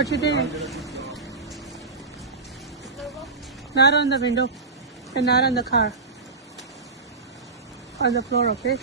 What you doing? Not on the window and not on the car. On the floor, okay?